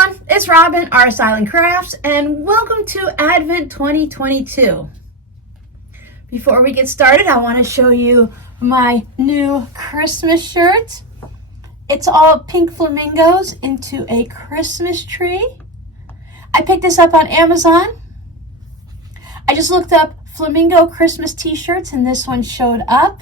everyone, it's Robin, RS Island Crafts, and welcome to Advent 2022. Before we get started, I want to show you my new Christmas shirt. It's all pink flamingos into a Christmas tree. I picked this up on Amazon. I just looked up flamingo Christmas t-shirts and this one showed up.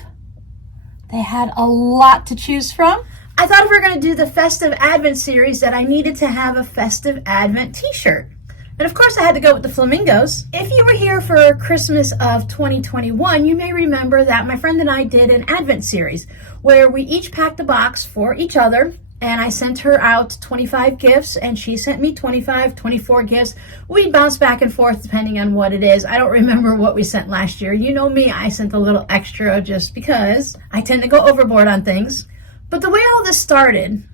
They had a lot to choose from. I thought if we were going to do the festive Advent series that I needed to have a festive Advent t-shirt. And of course I had to go with the flamingos. If you were here for Christmas of 2021, you may remember that my friend and I did an Advent series where we each packed a box for each other, and I sent her out 25 gifts and she sent me 25, 24 gifts. We bounced back and forth depending on what it is. I don't remember what we sent last year. You know me, I sent a little extra just because I tend to go overboard on things. But the way all this started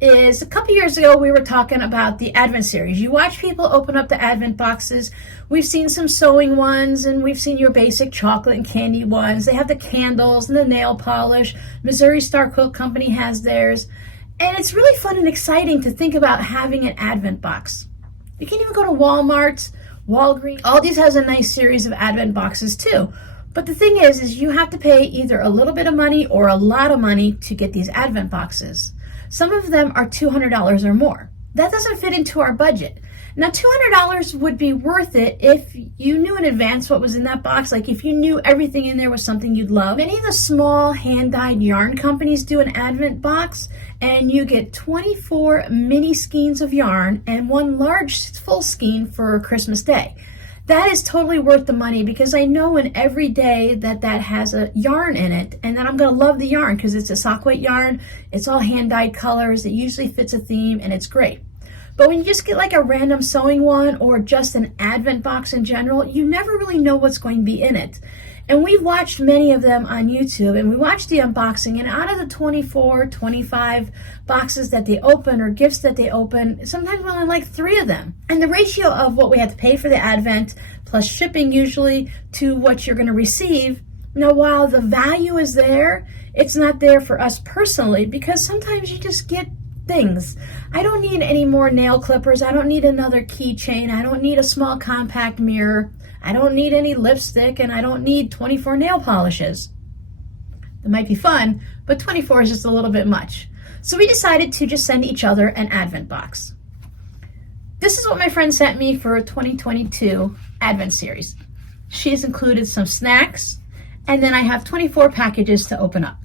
is a couple years ago we were talking about the Advent series. You watch people open up the Advent boxes. We've seen some sewing ones and we've seen your basic chocolate and candy ones. They have the candles and the nail polish. Missouri Star Quilt Company has theirs. And it's really fun and exciting to think about having an Advent box. You can even go to Walmart, Walgreens. Aldi's has a nice series of Advent boxes too. But the thing is you have to pay either a little bit of money or a lot of money to get these Advent boxes. Some of them are $200 or more. That doesn't fit into our budget. Now, $200 would be worth it if you knew in advance what was in that box, like if you knew everything in there was something you'd love. Many of the small hand-dyed yarn companies do an Advent box, and you get 24 mini skeins of yarn and one large full skein for Christmas Day. That is totally worth the money because I know in every day that has a yarn in it and that I'm going to love the yarn because it's a sock weight yarn. It's all hand-dyed colors. It usually fits a theme and it's great. But when you just get like a random sewing one or just an Advent box in general, you never really know what's going to be in it. And we've watched many of them on YouTube and we watched the unboxing, and out of the 24, 25 boxes that they open or gifts that they open, sometimes we only like 3 of them. And the ratio of what we have to pay for the Advent plus shipping usually to what you're going to receive, now while the value is there, it's not there for us personally because sometimes you just get things. I don't need any more nail clippers. I don't need another keychain. I don't need a small compact mirror. I don't need any lipstick, and I don't need 24 nail polishes. It might be fun, but 24 is just a little bit much. So we decided to just send each other an Advent box. This is what my friend sent me for 2022 Advent series. She's included some snacks, and then I have 24 packages to open up.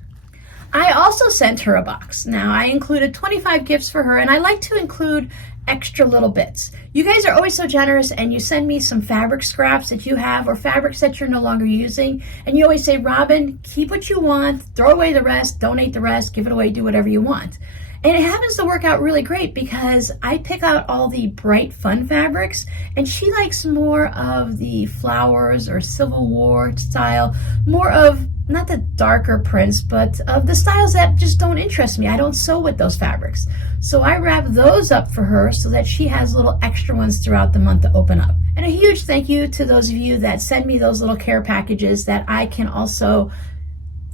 I also sent her a box. Now, I included 25 gifts for her, and I like to include extra little bits. You guys are always so generous, and you send me some fabric scraps that you have or fabrics that you're no longer using, and you always say, Robin, keep what you want, throw away the rest, donate the rest, give it away, do whatever you want. And it happens to work out really great because I pick out all the bright, fun fabrics, and she likes more of the flowers or Civil War style, more of not the darker prints, but of the styles that just don't interest me. I don't sew with those fabrics. So I wrap those up for her so that she has little extra ones throughout the month to open up. And a huge thank you to those of you that send me those little care packages that I can also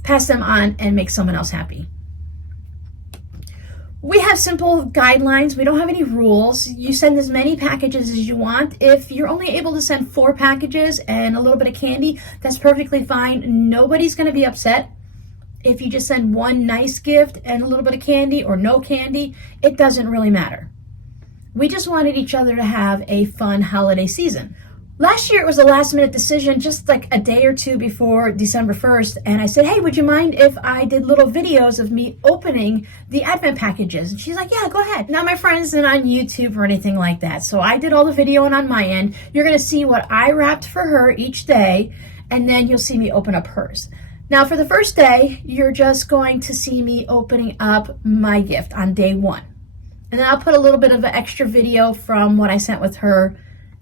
pass them on and make someone else happy. We have simple guidelines. We don't have any rules. You send as many packages as you want. If you're only able to send 4 packages and a little bit of candy, that's perfectly fine. Nobody's going to be upset. If you just send one nice gift and a little bit of candy or no candy, it doesn't really matter. We just wanted each other to have a fun holiday season. Last year, it was a last-minute decision, just like a day or two before December 1st, and I said, hey, would you mind if I did little videos of me opening the Advent packages? And she's like, yeah, go ahead. Now, my friend's not on YouTube or anything like that, so I did all the videoing on my end. You're going to see what I wrapped for her each day, and then you'll see me open up hers. Now, for the first day, you're just going to see me opening up my gift on day 1. And then I'll put a little bit of an extra video from what I sent with her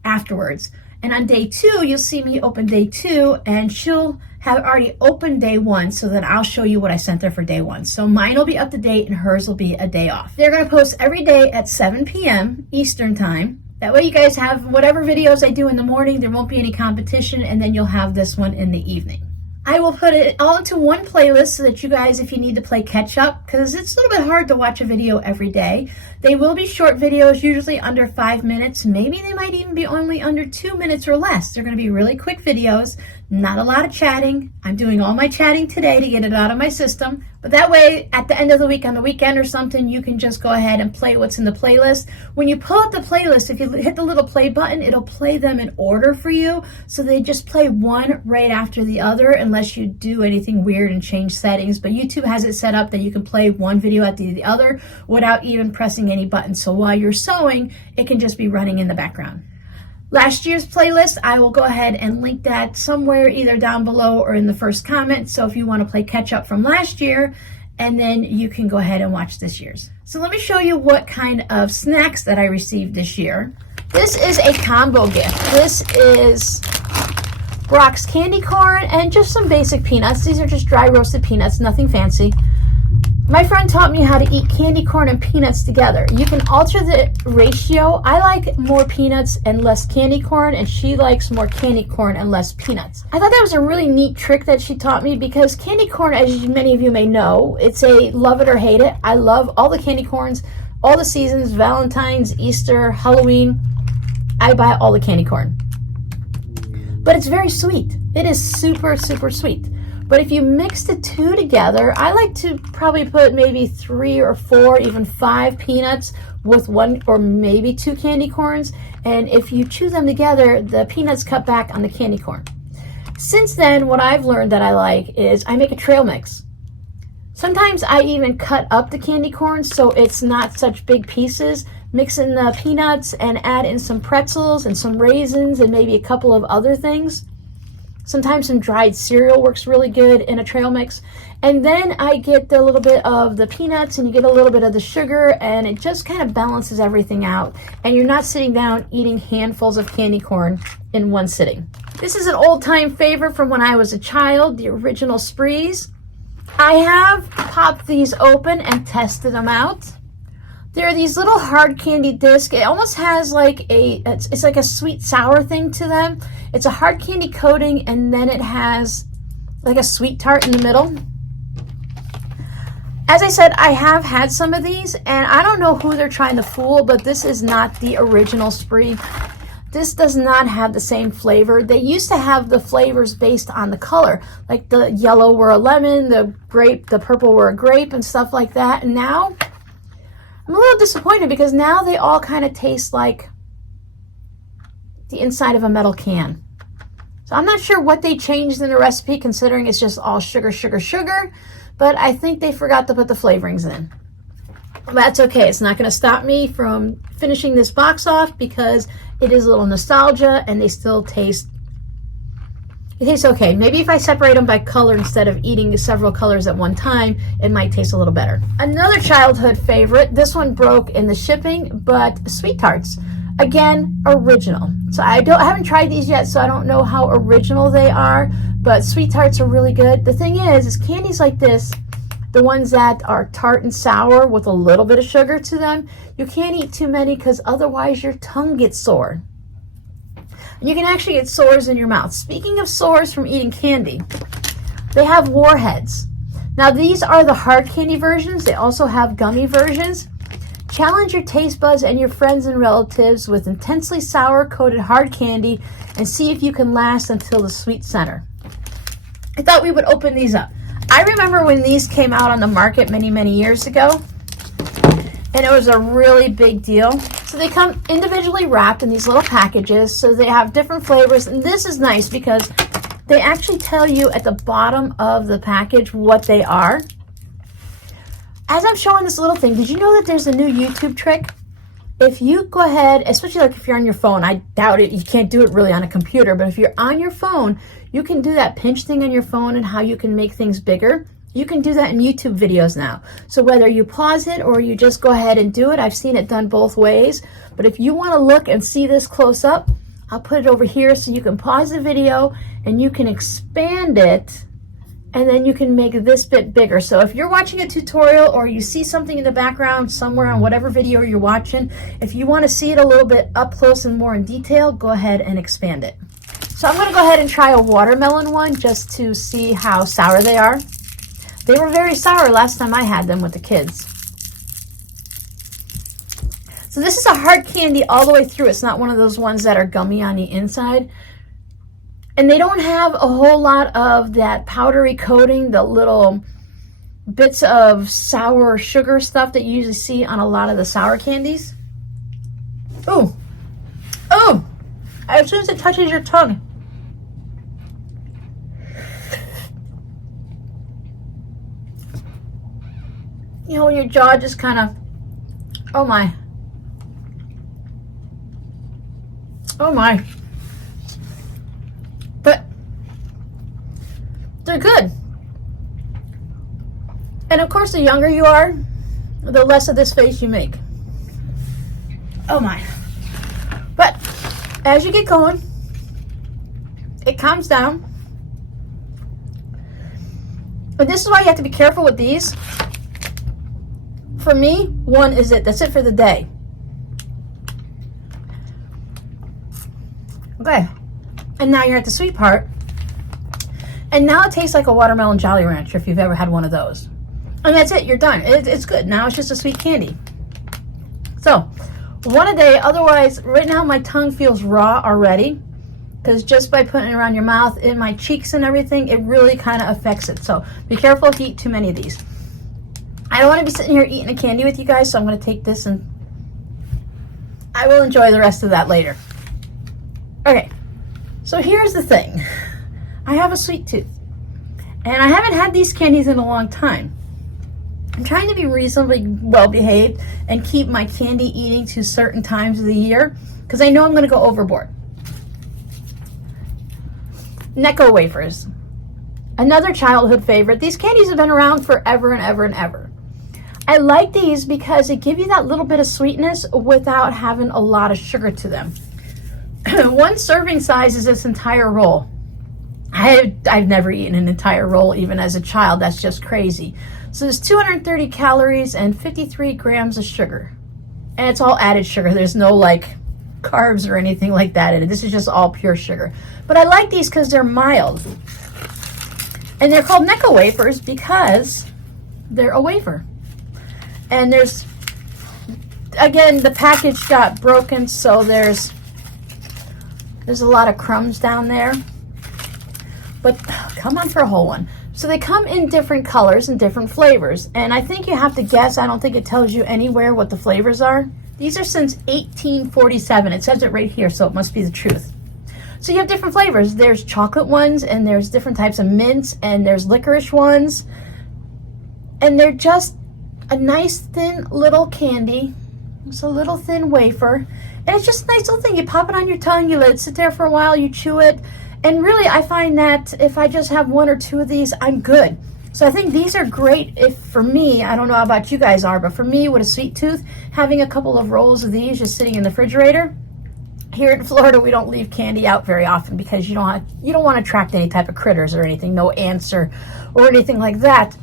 afterwards. And on day 2, you'll see me open day 2, and she'll have already opened day 1 so that I'll show you what I sent her for day 1. So mine will be up to date and hers will be a day off. They're going to post every day at 7 p.m. Eastern time. That way you guys have whatever videos I do in the morning, there won't be any competition, and then you'll have this one in the evening. I will put it all into one playlist so that you guys, if you need to play catch up, because it's a little bit hard to watch a video every day. They will be short videos, usually under 5 minutes. Maybe they might even be only under 2 minutes or less. They're going to be really quick videos, not a lot of chatting. I'm doing all my chatting today to get it out of my system. But that way, at the end of the week, on the weekend or something, you can just go ahead and play what's in the playlist. When you pull up the playlist, if you hit the little play button, it'll play them in order for you. So they just play one right after the other, unless you do anything weird and change settings. But YouTube has it set up that you can play one video after the other without even pressing any buttons. So while you're sewing, it can just be running in the background. Last year's playlist, I will go ahead and link that somewhere either down below or in the first comment. So if you want to play catch up from last year, and then you can go ahead and watch this year's. So let me show you what kind of snacks that I received this year. This is a combo gift. This is Brach's candy corn and just some basic peanuts. These are just dry roasted peanuts, nothing fancy. My friend taught me how to eat candy corn and peanuts together. You can alter the ratio. I like more peanuts and less candy corn, and she likes more candy corn and less peanuts. I thought that was a really neat trick that she taught me, because candy corn, as many of you may know, it's a love it or hate it. I love all the candy corns, all the seasons, Valentine's, Easter, Halloween. I buy all the candy corn. But it's very sweet. It is super, super sweet. But if you mix the two together, I like to probably put maybe 3 or 4, even 5 peanuts with 1 or maybe 2 candy corns. And if you chew them together, the peanuts cut back on the candy corn. Since then, what I've learned that I like is I make a trail mix. Sometimes I even cut up the candy corn so it's not such big pieces. Mix in the peanuts and add in some pretzels and some raisins and maybe a couple of other things. Sometimes some dried cereal works really good in a trail mix. And then I get a little bit of the peanuts and you get a little bit of the sugar, and it just kind of balances everything out. And you're not sitting down eating handfuls of candy corn in one sitting. This is an old-time favorite from when I was a child, the original Sprees. I have popped these open and tested them out. They're these little hard candy discs. It almost has like it's like a sweet sour thing to them. It's a hard candy coating, and then it has like a sweet tart in the middle. As I said, I have had some of these, and I don't know who they're trying to fool, but this is not the original Spree. This does not have the same flavor. They used to have the flavors based on the color, like the yellow were a lemon, the purple were a grape, and stuff like that. And now I'm a little disappointed, because now they all kind of taste like the inside of a metal can. So I'm not sure what they changed in the recipe, considering it's just all sugar, sugar, sugar. But I think they forgot to put the flavorings in. But that's okay. It's not going to stop me from finishing this box off, because it is a little nostalgia and they still taste... It tastes okay. Maybe if I separate them by color instead of eating several colors at one time, it might taste a little better. Another childhood favorite, this one broke in the shipping, but Sweet Tarts. Again, original. So I haven't tried these yet, so I don't know how original they are, but Sweet Tarts are really good. The thing is candies like this, the ones that are tart and sour with a little bit of sugar to them, you can't eat too many, because otherwise your tongue gets sore. You can actually get sores in your mouth. Speaking of sores from eating candy, they have Warheads. Now these are the hard candy versions. They also have gummy versions. Challenge your taste buds and your friends and relatives with intensely sour coated hard candy and see if you can last until the sweet center. I thought we would open these up. I remember when these came out on the market many, many years ago, and it was a really big deal. So they come individually wrapped in these little packages, so they have different flavors. And this is nice because they actually tell you at the bottom of the package what they are. As I'm showing this little thing, did you know that there's a new YouTube trick? If you go ahead, especially like if you're on your phone, I doubt it, you can't do it really on a computer, but if you're on your phone, you can do that pinch thing on your phone and how you can make things bigger. You can do that in YouTube videos now. So whether you pause it or you just go ahead and do it, I've seen it done both ways. But if you want to look and see this close up, I'll put it over here so you can pause the video and you can expand it, and then you can make this bit bigger. So if you're watching a tutorial or you see something in the background somewhere on whatever video you're watching, if you want to see it a little bit up close and more in detail, go ahead and expand it. So I'm going to go ahead and try a watermelon one just to see how sour they are. They were very sour last time I had them with the kids. So this is a hard candy all the way through. It's not one of those ones that are gummy on the inside. And they don't have a whole lot of that powdery coating, the little bits of sour sugar stuff that you usually see on a lot of the sour candies. Ooh. Oh! As soon as it touches your tongue. You know, when your jaw just kind of, oh my. Oh my. But they're good. And of course, the younger you are, the less of this face you make. Oh my. But as you get going, it calms down. And this is why you have to be careful with these. For me, one is it. That's it for the day. Okay. And now you're at the sweet part. And now it tastes like a watermelon Jolly Rancher if you've ever had one of those. And that's it. You're done. It's good. Now it's just a sweet candy. So, one a day. Otherwise, right now my tongue feels raw already. Because just by putting it around your mouth, in my cheeks and everything, it really kind of affects it. So, be careful if you eat too many of these. I don't want to be sitting here eating a candy with you guys, so I'm going to take this and I will enjoy the rest of that later. Okay, so here's the thing. I have a sweet tooth, and I haven't had these candies in a long time. I'm trying to be reasonably well behaved and keep my candy eating to certain times of the year because I know I'm going to go overboard. Necco wafers. Another childhood favorite. These candies have been around forever and ever and ever. I like these because they give you that little bit of sweetness without having a lot of sugar to them. One serving size is this entire roll. I've never eaten an entire roll even as a child. That's just crazy. So there's 230 calories and 53 grams of sugar. And it's all added sugar. There's no like carbs or anything like that in it. This is just all pure sugar. But I like these because they're mild. And they're called Necco wafers because they're a wafer. And there's, again, the package got broken, so there's a lot of crumbs down there. But come on for a whole one. So they come in different colors and different flavors. And I think you have to guess. I don't think it tells you anywhere what the flavors are. These are since 1847. It says it right here, so it must be the truth. So you have different flavors. There's chocolate ones, and there's different types of mints, and there's licorice ones. And they're just a nice thin little candy. It's a little thin wafer. And it's just a nice little thing. You pop it on your tongue, you let it sit there for a while, you chew it. And really, I find that if I just have one or two of these, I'm good. So I think these are great if, for me, I don't know how about you guys are, but for me with a sweet tooth, having a couple of rolls of these just sitting in the refrigerator. Here in Florida, we don't leave candy out very often because you don't want to attract any type of critters or anything, no ants or anything like that.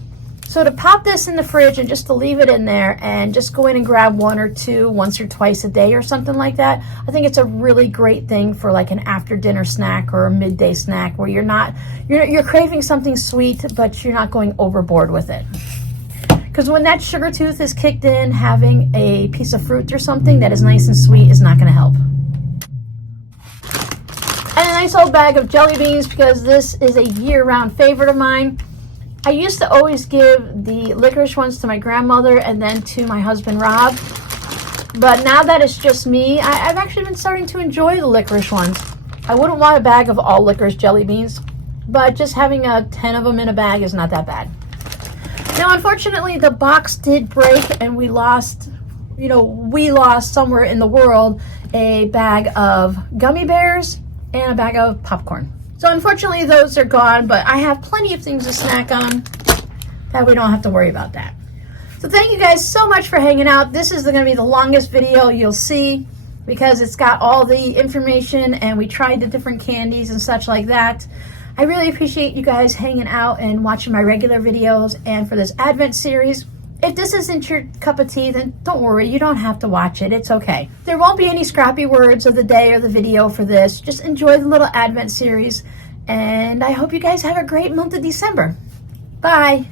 So to pop this in the fridge and just to leave it in there and just go in and grab one or two once or twice a day or something like that, I think it's a really great thing for like an after dinner snack or a midday snack where you're craving something sweet, but you're not going overboard with it. Because when that sugar tooth is kicked in, having a piece of fruit or something that is nice and sweet is not going to help. And a nice old bag of jelly beans because this is a year-round favorite of mine. I used to always give the licorice ones to my grandmother and then to my husband, Rob. But now that it's just me, I've actually been starting to enjoy the licorice ones. I wouldn't want a bag of all licorice jelly beans, but just having 10 of them in a bag is not that bad. Now, unfortunately, the box did break and we lost somewhere in the world a bag of gummy bears and a bag of popcorn. So unfortunately, those are gone, but I have plenty of things to snack on that we don't have to worry about that. So thank you guys so much for hanging out. This is going to be the longest video you'll see because it's got all the information and we tried the different candies and such like that. I really appreciate you guys hanging out and watching my regular videos and for this Advent series. If this isn't your cup of tea, then don't worry, you don't have to watch it. It's okay. There won't be any scrappy words of the day or the video for this. Just enjoy the little Advent series, and I hope you guys have a great month of December. Bye.